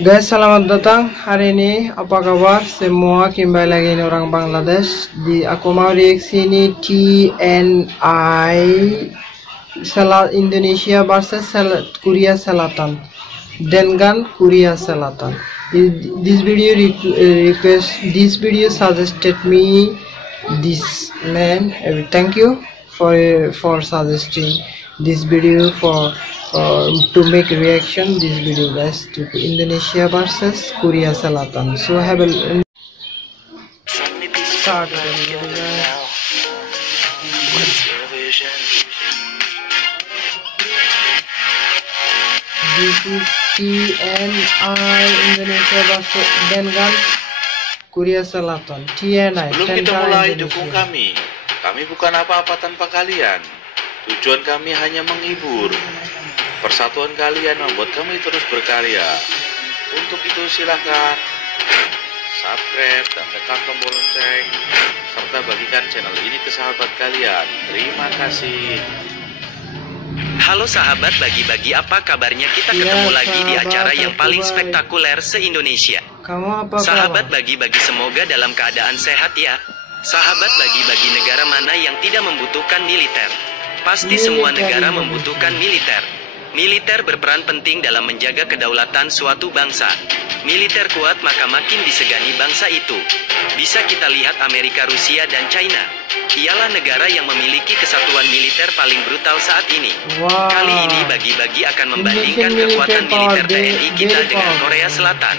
Guys, selamat datang. Hari ini apa kabar semua? Kembali lagi ini orang Bangladesh. Aku mau reaksi ini TNI Indonesia versus Korea Selatan dengan Korea Selatan. This video suggested me this man. Thank you for suggesting this video to make reaction this video, guys, to Indonesia versus Korea Selatan. So have a start. This is TNI Indonesia versus dengan Korea Selatan. TNI. Sebelum kita mulai, dukung kami. Kami bukan apa-apa tanpa kalian. Tujuan kami hanya menghibur. Persatuan kalian membuat kami terus berkarya. Untuk itu silahkan subscribe dan tekan tombol lonceng, serta bagikan channel ini ke sahabat kalian. Terima kasih. Halo sahabat bagi-bagi, apa kabarnya? Kita ketemu lagi di acara yang paling spektakuler se-Indonesia. Sahabat bagi-bagi, semoga dalam keadaan sehat ya. Sahabat bagi-bagi, negara mana yang tidak membutuhkan militer? Pasti semua negara membutuhkan militer. Militer berperan penting dalam menjaga kedaulatan suatu bangsa. Militer kuat maka makin disegani bangsa itu. Bisa kita lihat Amerika, Rusia, dan China. Ialah negara yang memiliki kesatuan militer paling brutal saat ini. Kali ini bagi-bagi akan membandingkan kekuatan militer TNI kita dengan Korea Selatan.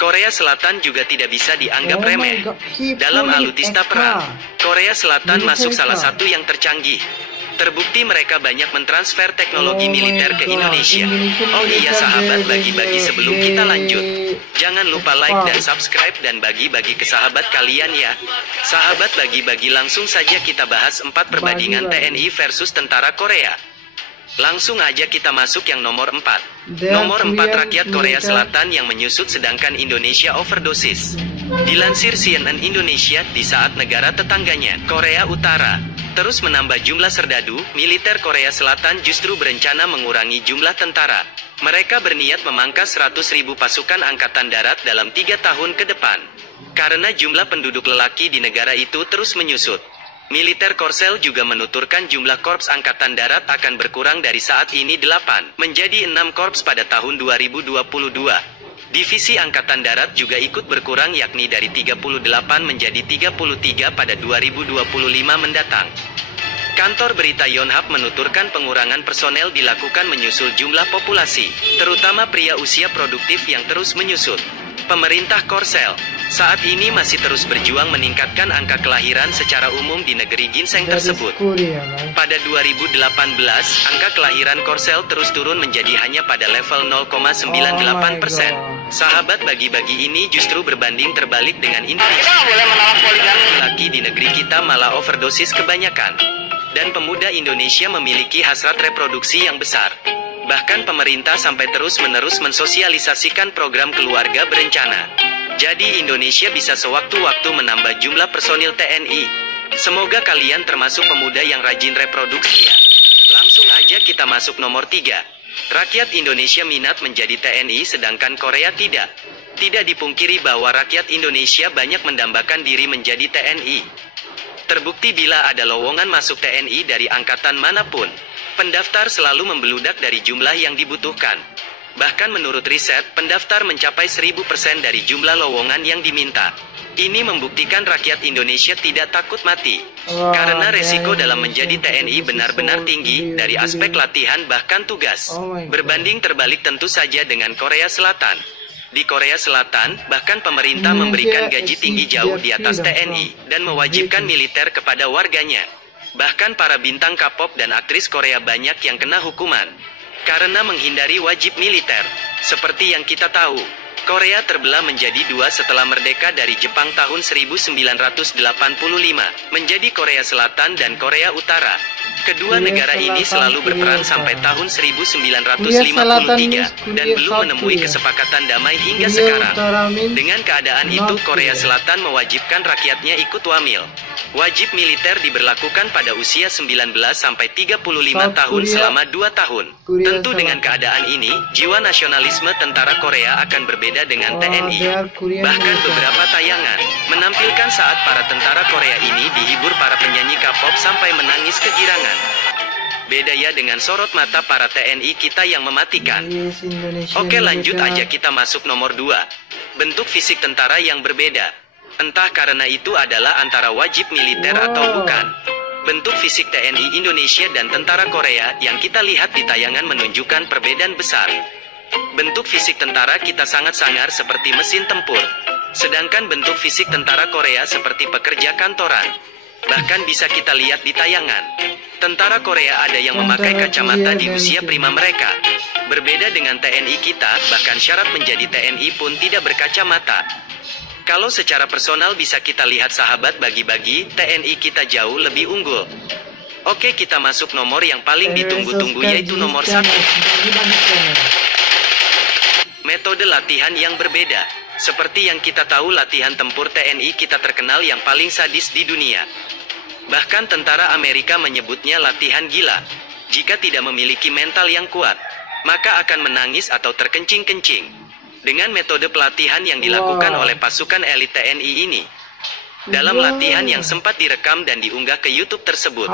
Korea Selatan juga tidak bisa dianggap remeh. Dalam alutista perang, Korea Selatan masuk salah satu yang tercanggih. Terbukti mereka banyak mentransfer teknologi militer ke Indonesia. Oh iya sahabat bagi-bagi, sebelum kita lanjut, jangan lupa like dan subscribe dan bagi-bagi ke sahabat kalian ya. Sahabat bagi-bagi, langsung saja kita bahas 4 perbandingan TNI versus tentara Korea. Langsung aja kita masuk yang nomor 4. Nomor 4, rakyat Korea Selatan yang menyusut sedangkan Indonesia overdosis. Dilansir CNN Indonesia, di saat negara tetangganya, Korea Utara, terus menambah jumlah serdadu, militer Korea Selatan justru berencana mengurangi jumlah tentara. Mereka berniat memangkas 100.000 pasukan angkatan darat dalam 3 tahun ke depan. Karena jumlah penduduk lelaki di negara itu terus menyusut. Militer Korsel juga menuturkan jumlah korps angkatan darat akan berkurang dari saat ini 8 menjadi 6 korps pada tahun 2022. Divisi Angkatan Darat juga ikut berkurang, yakni dari 38 menjadi 33 pada 2025 mendatang. Kantor berita Yonhap menuturkan pengurangan personel dilakukan menyusul jumlah populasi, terutama pria usia produktif yang terus menyusut. Pemerintah Korsel saat ini masih terus berjuang meningkatkan angka kelahiran secara umum di negeri ginseng tersebut. Pada 2018, angka kelahiran Korsel terus turun menjadi hanya pada level 0,98%. Sahabat bagi-bagi, ini justru berbanding terbalik dengan Indonesia. Laki di negeri kita malah overdosis kebanyakan. Dan pemuda Indonesia memiliki hasrat reproduksi yang besar. Bahkan pemerintah sampai terus-menerus mensosialisasikan program keluarga berencana. Jadi Indonesia bisa sewaktu-waktu menambah jumlah personil TNI. Semoga kalian termasuk pemuda yang rajin reproduksi ya. Langsung aja kita masuk nomor 3. Rakyat Indonesia minat menjadi TNI sedangkan Korea tidak. Tidak dipungkiri bahwa rakyat Indonesia banyak mendambakan diri menjadi TNI. Terbukti bila ada lowongan masuk TNI dari angkatan manapun, pendaftar selalu membeludak dari jumlah yang dibutuhkan. Bahkan menurut riset, pendaftar mencapai 1000% dari jumlah lowongan yang diminta. Ini membuktikan rakyat Indonesia tidak takut mati. Karena resiko dalam menjadi TNI benar-benar tinggi, dari aspek latihan bahkan tugas. Berbanding terbalik tentu saja dengan Korea Selatan. Di Korea Selatan, bahkan pemerintah memberikan gaji tinggi jauh di atas TNI, dan mewajibkan militer kepada warganya. Bahkan para bintang K-pop dan aktris Korea banyak yang kena hukuman karena menghindari wajib militer. Seperti yang kita tahu, Korea terbelah menjadi 2 setelah merdeka dari Jepang tahun 1945, menjadi Korea Selatan dan Korea Utara. Kedua negara ini selalu berperang sampai tahun 1953 dan belum menemui kesepakatan damai hingga sekarang. Dengan keadaan itu, Korea Selatan mewajibkan rakyatnya ikut wamil. Wajib militer diberlakukan pada usia 19 sampai 35 tahun selama 2 tahun. Tentu dengan keadaan ini, jiwa nasionalisme tentara Korea akan berbeda dengan TNI. Bahkan beberapa tayangan menampilkan saat para tentara Korea ini dihibur para penyanyi K-pop sampai menangis kegirangan. Beda ya dengan sorot mata para TNI kita yang mematikan. Oke, lanjut aja, kita masuk nomor 2. Bentuk fisik tentara yang berbeda. Entah karena itu adalah antara wajib militer atau bukan. Bentuk fisik TNI Indonesia dan tentara Korea yang kita lihat di tayangan menunjukkan perbedaan besar. Bentuk fisik tentara kita sangat sangar seperti mesin tempur. Sedangkan bentuk fisik tentara Korea seperti pekerja kantoran. Bahkan bisa kita lihat di tayangan, tentara Korea ada yang memakai kacamata di usia prima mereka. Berbeda dengan TNI kita, bahkan syarat menjadi TNI pun tidak berkacamata. Kalau secara personal bisa kita lihat sahabat bagi-bagi, TNI kita jauh lebih unggul. Oke, kita masuk nomor yang paling ditunggu-tunggu, yaitu nomor 1. Metode latihan yang berbeda. Seperti yang kita tahu, latihan tempur TNI kita terkenal yang paling sadis di dunia. Bahkan tentara Amerika menyebutnya latihan gila. Jika tidak memiliki mental yang kuat, maka akan menangis atau terkencing-kencing. Dengan metode pelatihan yang dilakukan oleh pasukan elit TNI ini, dalam latihan yang sempat direkam dan diunggah ke YouTube tersebut,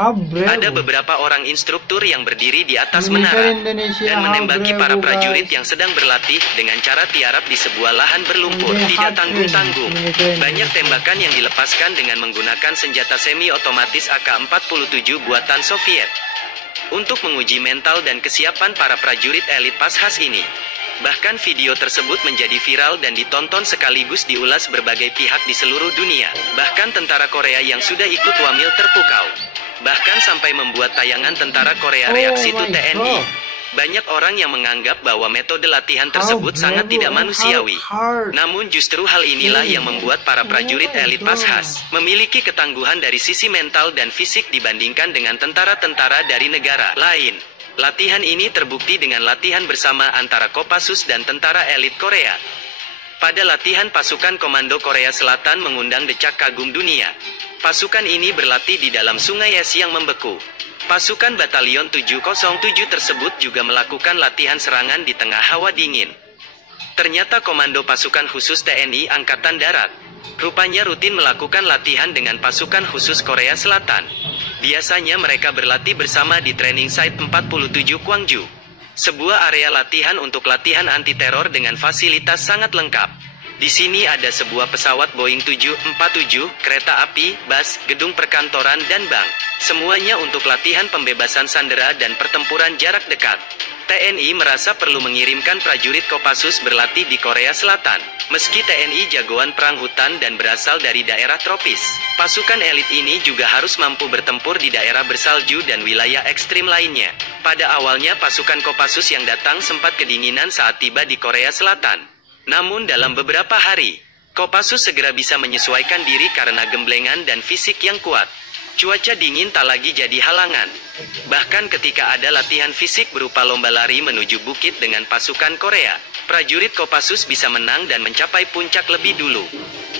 ada beberapa orang instruktur yang berdiri di atas menara dan menembaki para prajurit yang sedang berlatih dengan cara tiarap di sebuah lahan berlumpur, tidak tanggung-tanggung. Banyak tembakan yang dilepaskan dengan menggunakan senjata semi-otomatis AK-47 buatan Soviet. Untuk menguji mental dan kesiapan para prajurit elit Pashas ini. Bahkan video tersebut menjadi viral dan ditonton sekaligus diulas berbagai pihak di seluruh dunia. Bahkan tentara Korea yang sudah ikut wamil terpukau. Bahkan sampai membuat tayangan tentara Korea reaksi to TNI. Banyak orang yang menganggap bahwa metode latihan tersebut sangat tidak manusiawi. Namun justru hal inilah yang membuat para prajurit elit Pashas memiliki ketangguhan dari sisi mental dan fisik dibandingkan dengan tentara-tentara dari negara lain. Latihan ini terbukti dengan latihan bersama antara Kopassus dan tentara elit Korea. Pada latihan, pasukan komando Korea Selatan mengundang decak kagum dunia. Pasukan ini berlatih di dalam sungai es yang membeku. Pasukan Batalion 707 tersebut juga melakukan latihan serangan di tengah hawa dingin. Ternyata komando pasukan khusus TNI Angkatan Darat rupanya rutin melakukan latihan dengan pasukan khusus Korea Selatan. Biasanya mereka berlatih bersama di training site 47 Gwangju. Sebuah area latihan untuk latihan anti-teror dengan fasilitas sangat lengkap. Di sini ada sebuah pesawat Boeing 747, kereta api, bus, gedung perkantoran dan bank. Semuanya untuk latihan pembebasan sandera dan pertempuran jarak dekat. TNI merasa perlu mengirimkan prajurit Kopassus berlatih di Korea Selatan. Meski TNI jagoan perang hutan dan berasal dari daerah tropis, pasukan elit ini juga harus mampu bertempur di daerah bersalju dan wilayah ekstrim lainnya. Pada awalnya pasukan Kopassus yang datang sempat kedinginan saat tiba di Korea Selatan. Namun dalam beberapa hari, Kopassus segera bisa menyesuaikan diri karena gemblengan dan fisik yang kuat. Cuaca dingin tak lagi jadi halangan. Bahkan ketika ada latihan fisik berupa lomba lari menuju bukit dengan pasukan Korea, prajurit Kopassus bisa menang dan mencapai puncak lebih dulu.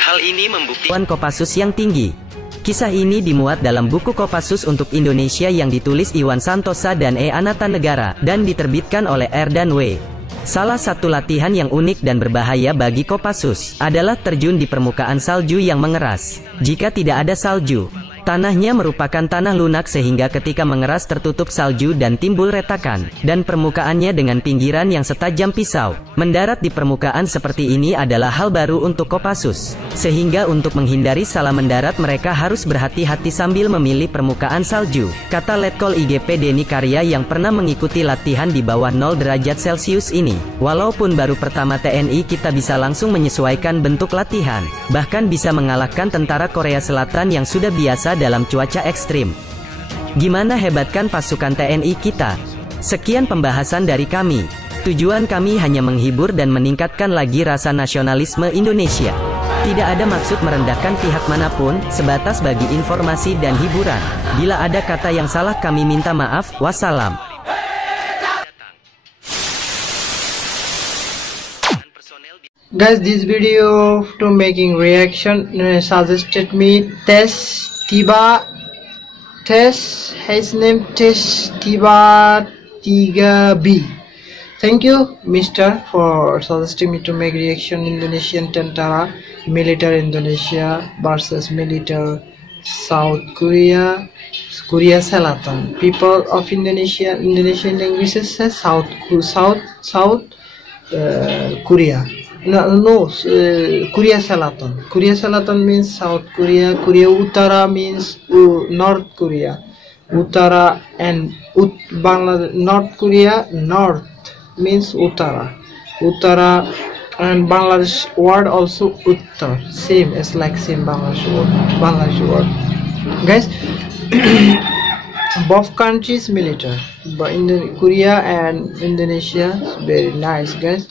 Hal ini membuktikan Kopassus yang tinggi. Kisah ini dimuat dalam buku Kopassus untuk Indonesia yang ditulis Iwan Santosa dan E. Anatanegara, dan diterbitkan oleh R. dan W. Salah satu latihan yang unik dan berbahaya bagi Kopassus adalah terjun di permukaan salju yang mengeras. Jika tidak ada salju, tanahnya merupakan tanah lunak sehingga ketika mengeras tertutup salju dan timbul retakan, dan permukaannya dengan pinggiran yang setajam pisau. Mendarat di permukaan seperti ini adalah hal baru untuk Kopassus, sehingga untuk menghindari salah mendarat mereka harus berhati-hati sambil memilih permukaan salju, kata Letkol IGP Denny Karya yang pernah mengikuti latihan di bawah 0 derajat Celcius ini. Walaupun baru pertama TNI kita bisa langsung menyesuaikan bentuk latihan, bahkan bisa mengalahkan tentara Korea Selatan yang sudah biasa dalam cuaca ekstrim. Gimana hebatkan pasukan TNI kita? Sekian pembahasan dari kami. Tujuan kami hanya menghibur dan meningkatkan lagi rasa nasionalisme Indonesia. Tidak ada maksud merendahkan pihak manapun, sebatas bagi informasi dan hiburan. Bila ada kata yang salah kami minta maaf. Wassalam. Guys, this video to making reaction suggested me his name Tiba 3B. Thank you, Mister, for suggesting me to make reaction Indonesian Tentara military Indonesia versus military South Korea. Korea Selatan. People of Indonesian languages say South Korea. Korea Selatan. Korea Selatan means South Korea. Korea Utara means North Korea. Utara and Bangladesh. North Korea, North means Utara. Utara and Bangladesh word also Uttar. Same as like same Bangladesh word. Guys, both countries military, but in Korea and Indonesia very nice, guys,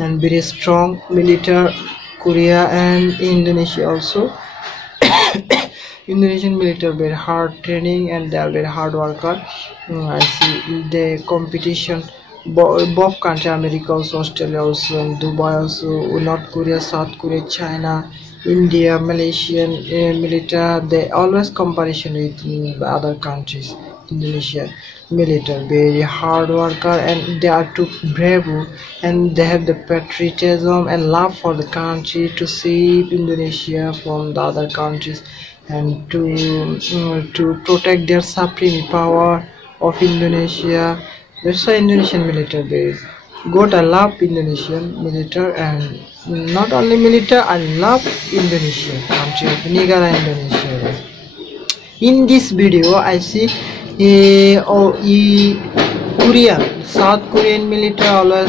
and very strong military. Korea and Indonesia also. Indonesian military very hard training and they are very hard worker. I see the competition. Both countries, America also, Australia also, and Dubai also, North Korea, South Korea, China, India, Malaysian military, they always comparison with other countries. Indonesia military very hard worker and they are too brave and they have the patriotism and love for the country to save Indonesia from the other countries and to protect their supreme power of Indonesia. That's why Indonesian military very good. I love Indonesian military, and not only military, I love Indonesia, country of Negara Indonesia. In this video I see Korean, South Korean military always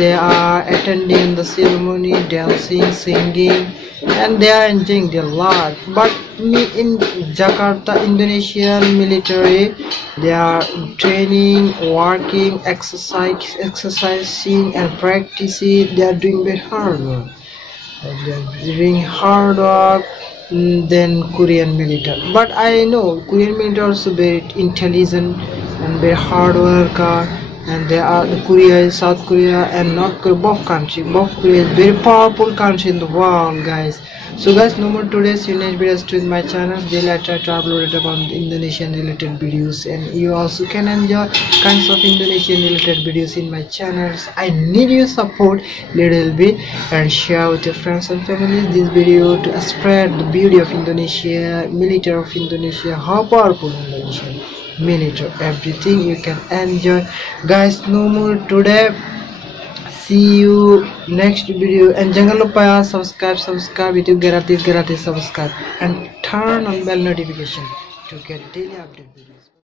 they are attending the ceremony, dancing, singing, and they are enjoying their life. But me in Jakarta, Indonesian military, they are training, working, exercising and practicing. They are doing very hard work. They are doing hard work than Korean military. But I know Korean military also very intelligent and very hard worker, and they are Korea, South Korea and North Korea, both countries. Both Korea is very powerful country in the world, guys. So guys, no more today's next videos to my channel. Daily I try to upload about Indonesian related videos, and you also can enjoy kinds of Indonesian related videos in my channels. I need your support little bit and share with your friends and family this video to spread the beauty of Indonesia, military of Indonesia, how powerful Indonesian military, everything you can enjoy. Guys, no more today. See you next video, and jangan lupa ya subscribe itu gratis subscribe and turn on bell notification to get daily update videos.